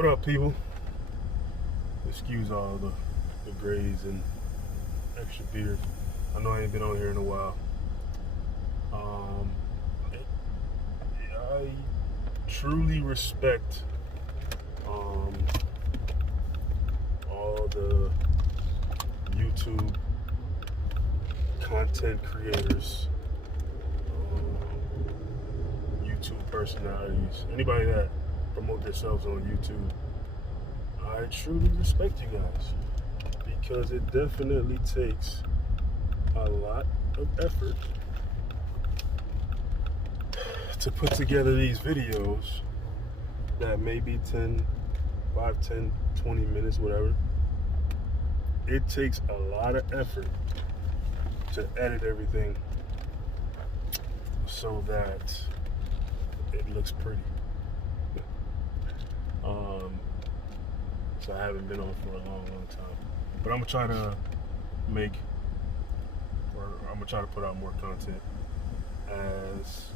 What up, people? Excuse all the grays and extra beard. I know I ain't been on here in a while. I truly respect all the YouTube content creators, YouTube personalities, anybody that promote themselves on YouTube. I truly respect you guys because it definitely takes a lot of effort to put together these videos that may be 5, 10, 20 minutes, whatever. It takes a lot of effort to edit everything so that it looks pretty. So I haven't been on for a long time. But I'm gonna try to put out more content as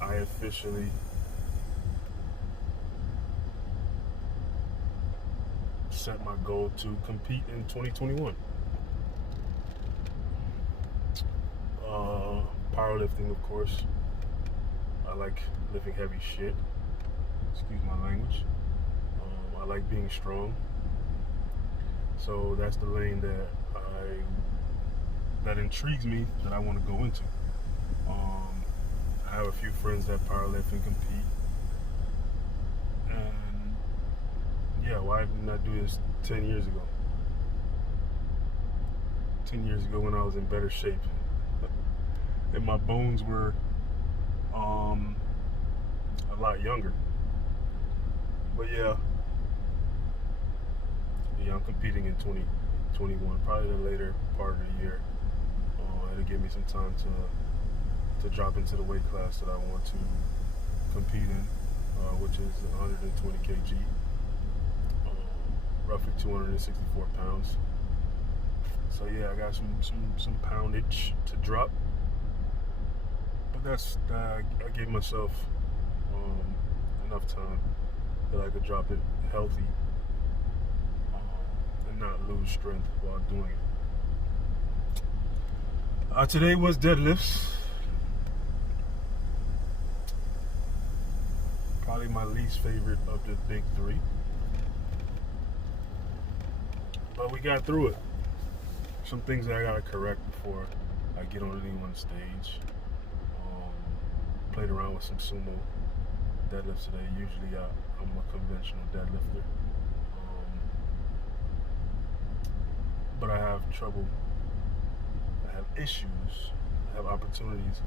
I officially set my goal to compete in 2021. Powerlifting, of course. I like lifting heavy shit. Excuse my language. I like being strong. So that's the lane that intrigues me, that I want to go into. I have a few friends that powerlift and compete. And yeah, why didn't I do this 10 years ago? 10 years ago when I was in better shape. And my bones were a lot younger. But yeah, I'm competing in 2021, probably the later part of the year. It'll give me some time to drop into the weight class that I want to compete in, which is 120 kg, roughly 264 pounds. So yeah, I got some poundage to drop. But that's I gave myself enough time that I could drop it healthy and not lose strength while doing it. Today was deadlifts. Probably my least favorite of the big three. But we got through it. Some things that I gotta correct before I get on any one stage. Played around with some sumo deadlifts today. Usually I'm a conventional deadlifter. But I have trouble, I have issues, I have opportunities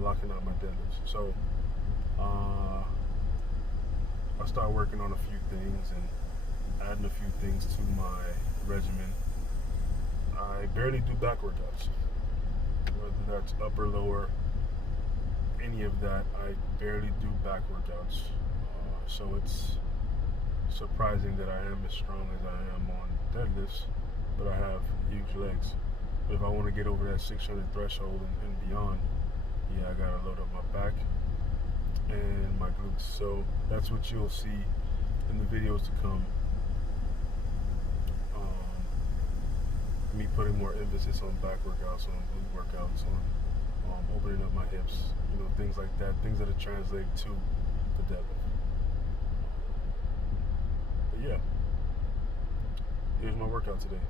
locking out my deadlifts. So I start working on a few things and adding a few things to my regimen. I barely do back workouts, whether that's upper, lower, any of that. I barely do back workouts. So it's surprising that I am as strong as I am on deadlifts, but I have huge legs. But if I want to get over that 600 threshold and beyond, yeah, I gotta load up my back and my glutes. So that's what you'll see in the videos to come. Me putting more emphasis on back workouts, on glute workouts, on opening up my hips, things like that, things that translate to the deadlift. But yeah, here's my workout today.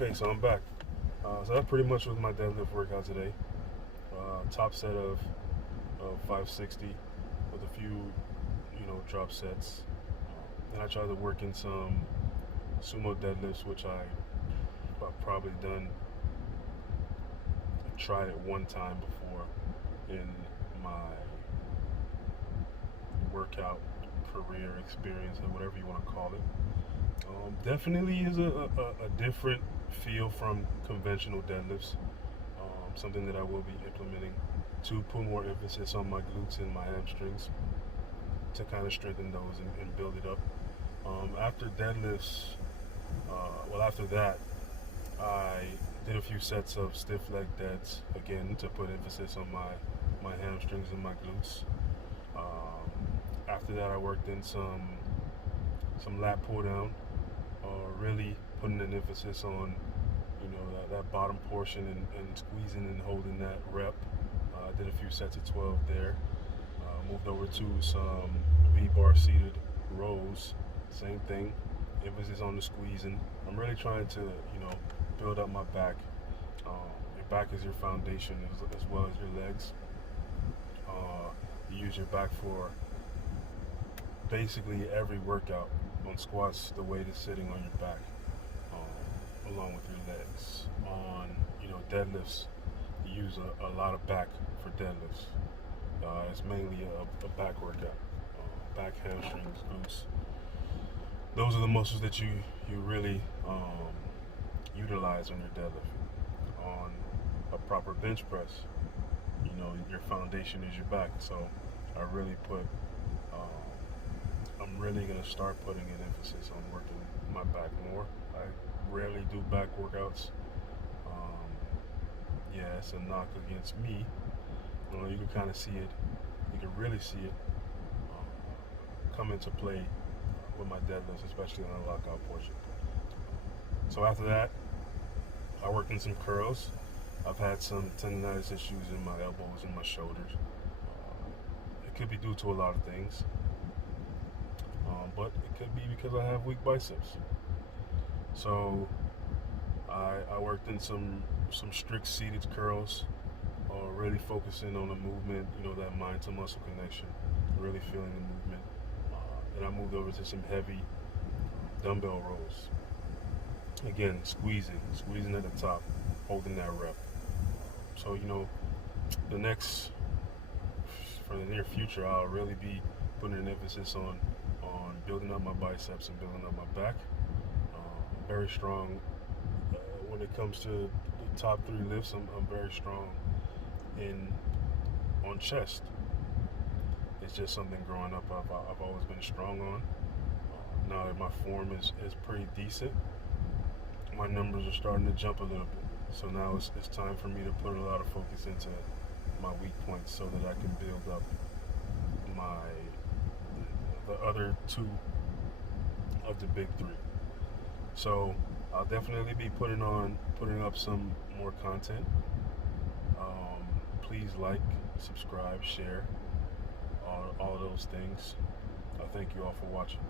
Okay, so I'm back. So that pretty much was my deadlift workout today. Top set of 560 with a few, drop sets. Then I tried to work in some sumo deadlifts, which I've probably tried it one time before in my workout career experience, or whatever you want to call it. Definitely is a different feel from conventional deadlifts. Something that I will be implementing to put more emphasis on my glutes and my hamstrings to kind of strengthen those and build it up. After deadlifts, after that, I did a few sets of stiff leg deads again to put emphasis on my hamstrings and my glutes. After that, I worked in some lat pull down, really putting an emphasis on that bottom portion and squeezing and holding that rep. I did a few sets of 12 there. Moved over to some V-bar seated rows. Same thing, emphasis on the squeezing. I'm really trying to build up my back. Your back is your foundation as well as your legs. You use your back for basically every workout. On squats, the weight is sitting on your back, along with your legs. On deadlifts, you use a lot of back for deadlifts. It's mainly a back workout. Back, hamstrings, glutes. Those are the muscles that you really utilize on your deadlift. On a proper bench press, your foundation is your back. So I really I'm really going to start putting an emphasis on working my back more. I rarely do back workouts. It's a knock against me. You can kind of see it. You can really see it come into play with my deadlifts, especially on the lockout portion. So after that, I worked in some curls. I've had some tendonitis issues in my elbows and my shoulders. It could be due to a lot of things. But it could be because I have weak biceps. So I worked in some strict seated curls, really focusing on the movement, that mind to muscle connection, really feeling the movement. Then I moved over to some heavy dumbbell rows. Again, squeezing at the top, holding that rep. So for the near future, I'll really be putting an emphasis on building up my biceps and building up my back. Very strong when it comes to the top 3 lifts. I'm very strong on chest. It's just something growing up I've always been strong on. Now that my form is pretty decent, my numbers are starting to jump a little bit. So now it's time for me to put a lot of focus into my weak points so that I can build up the other 2 of the big 3. So I'll definitely be putting up some more content. Please like, subscribe, share, all of those things. I thank you all for watching.